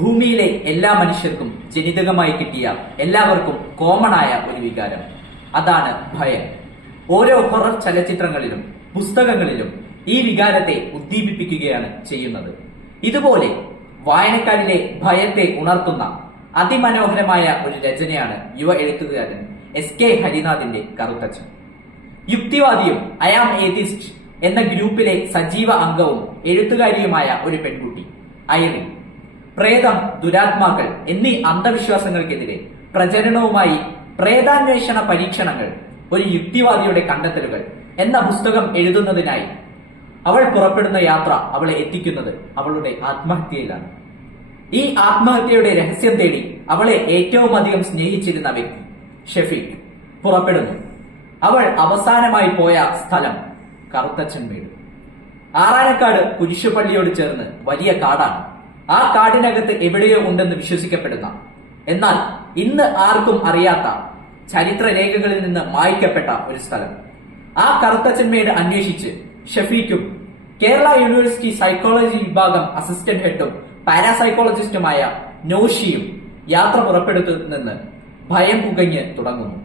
ഭൂമിയിലെ എല്ലാ മനുഷ്യർക്കും ജനിതകമായി കിട്ടിയ എല്ലാവർക്കും കോമൺ ആയ ഒരു വികാരം. അതാണ് ഭയം. ഓരോ ഹൊറർ ചലച്ചിത്രങ്ങളിലും പുസ്തകങ്ങളിലും ഈ വികാരത്തെ ഉദ്ദീപിപ്പിക്കുകയാണ് ചെയ്യുന്നത്. ഇതുപോലെ വായനക്കാരിലെ ഭയത്തെ ഉണർത്തുന്ന അതിമനോഹരമായ ഒരു രചനയാണ് യുവ എഴുത്തുകാരൻ SK ഹരിനാഥിന്റെ കറുത്തച്ഛൻ. യുക്തിവാദിയും ഐ ആം ഏതിസ്റ്റ് എന്ന ഗ്രൂപ്പിലെ സജീവ അംഗവും എഴുത്തുകാരിയുമായ ഒരു പെൺകുട്ടി ഐറിൻ, പ്രേതം, ദുരാത്മാക്കൾ എന്നീ അന്ധവിശ്വാസങ്ങൾക്കെതിരെ പ്രചരണവുമായി പ്രേതാന്വേഷണ പരീക്ഷണങ്ങൾ, ഒരു യുക്തിവാദിയുടെ കണ്ടെത്തലുകൾ എന്ന പുസ്തകം എഴുതുന്നതിനായി അവൾ പുറപ്പെടുന്ന യാത്ര അവളെ എത്തിക്കുന്നത് അവളുടെ ആത്മഹത്യയിലാണ്. ഈ ആത്മഹത്യയുടെ രഹസ്യം തേടി അവളെ ഏറ്റവും അധികം സ്നേഹിച്ചിരുന്ന വ്യക്തി ഷെഫീഖ് പുറപ്പെടുന്നു. അവൾ അവസാനമായി പോയ സ്ഥലം കറുത്തച്ഛൻ വീട്. ആറാനക്കാട് കുരിശുപള്ളിയോട് ചേർന്ന് വലിയ കാടാണ്. ആ കാടിനകത്ത് എവിടെയോ ഉണ്ടെന്ന് വിശ്വസിക്കപ്പെടുന്ന, എന്നാൽ ഇന്ന് ആർക്കും അറിയാത്ത, ചരിത്രരേഖകളിൽ നിന്ന് മായ്ക്കപ്പെട്ട ഒരു സ്ഥലം. ആ കറുത്തച്ഛൻമേട് അന്വേഷിച്ച് ഷഫീഖും കേരള യൂണിവേഴ്സിറ്റി സൈക്കോളജി വിഭാഗം അസിസ്റ്റന്റ് ഹെഡും പാരാസൈക്കോളജിസ്റ്റുമായ നോഷിയും യാത്ര പുറപ്പെടുത്തുന്നെന്ന് ഭയം പുകഞ്ഞ് തുടങ്ങുന്നു.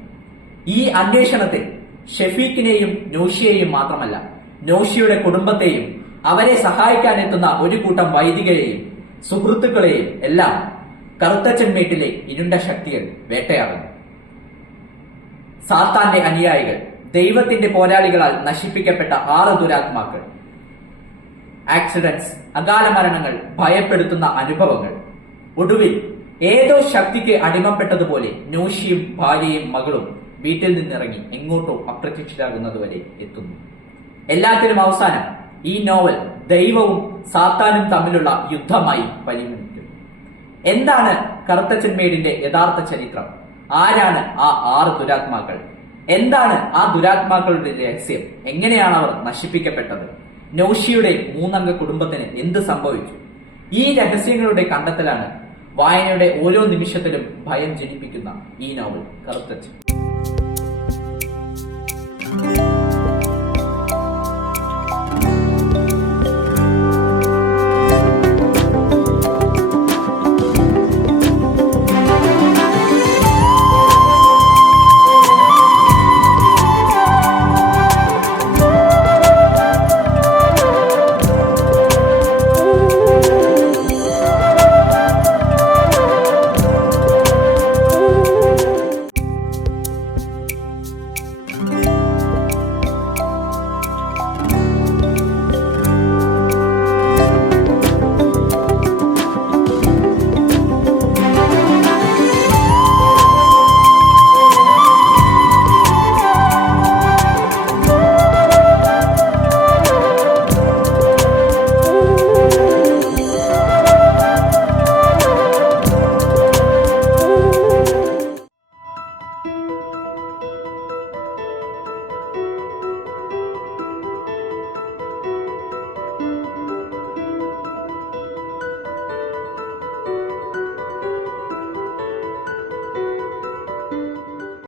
ഈ അന്വേഷണത്തിൽ ഷഫീഖിനെയും നോഷിയെയും മാത്രമല്ല, നോഷിയുടെ കുടുംബത്തെയും അവരെ സഹായിക്കാനെത്തുന്ന ഒരു കൂട്ടം വൈദികരെയും സുഹൃത്തുക്കളെയും എല്ലാം കറുത്തച്ഛൻമേട്ടിലെ ഇരുണ്ട ശക്തികൾ വേട്ടയാടുന്നു. സാത്താന്റെ അനുയായികൾ, ദൈവത്തിന്റെ പോരാളികളാൽ നശിപ്പിക്കപ്പെട്ട 6 ദുരാത്മാക്കൾ, ആക്സിഡന്റ്സ്, അകാല മരണങ്ങൾ, ഭയപ്പെടുത്തുന്ന അനുഭവങ്ങൾ. ഒടുവിൽ ഏതോ ശക്തിക്ക് അടിമപ്പെട്ടതുപോലെ നോഷിയും ഭാര്യയും മകളും വീട്ടിൽ നിന്നിറങ്ങി എങ്ങോട്ടോ അപ്രത്യക്ഷരാകുന്നതുവരെ എത്തുന്നു. എല്ലാത്തിനും അവസാനം ഈ നോവൽ ദൈവവും സാത്താനും തമ്മിലുള്ള യുദ്ധമായി പരിഗണിക്കുന്നു. എന്താണ് കറുത്തച്ഛൻമേടിന്റെ യഥാർത്ഥ ചരിത്രം? ആരാണ് ആ 6 ദുരാത്മാക്കൾ? എന്താണ് ആ ദുരാത്മാക്കളുടെ രഹസ്യം? എങ്ങനെയാണ് അവർ നശിപ്പിക്കപ്പെട്ടത്? നോഷിയുടെ 3 അംഗ കുടുംബത്തിന് എന്ത് സംഭവിച്ചു? ഈ രഹസ്യങ്ങളുടെ കണ്ടെത്തലാണ് വായനയുടെ ഓരോ നിമിഷത്തിലും ഭയം ജനിപ്പിക്കുന്ന ഈ നോവൽ കറുത്തച്ഛൻ.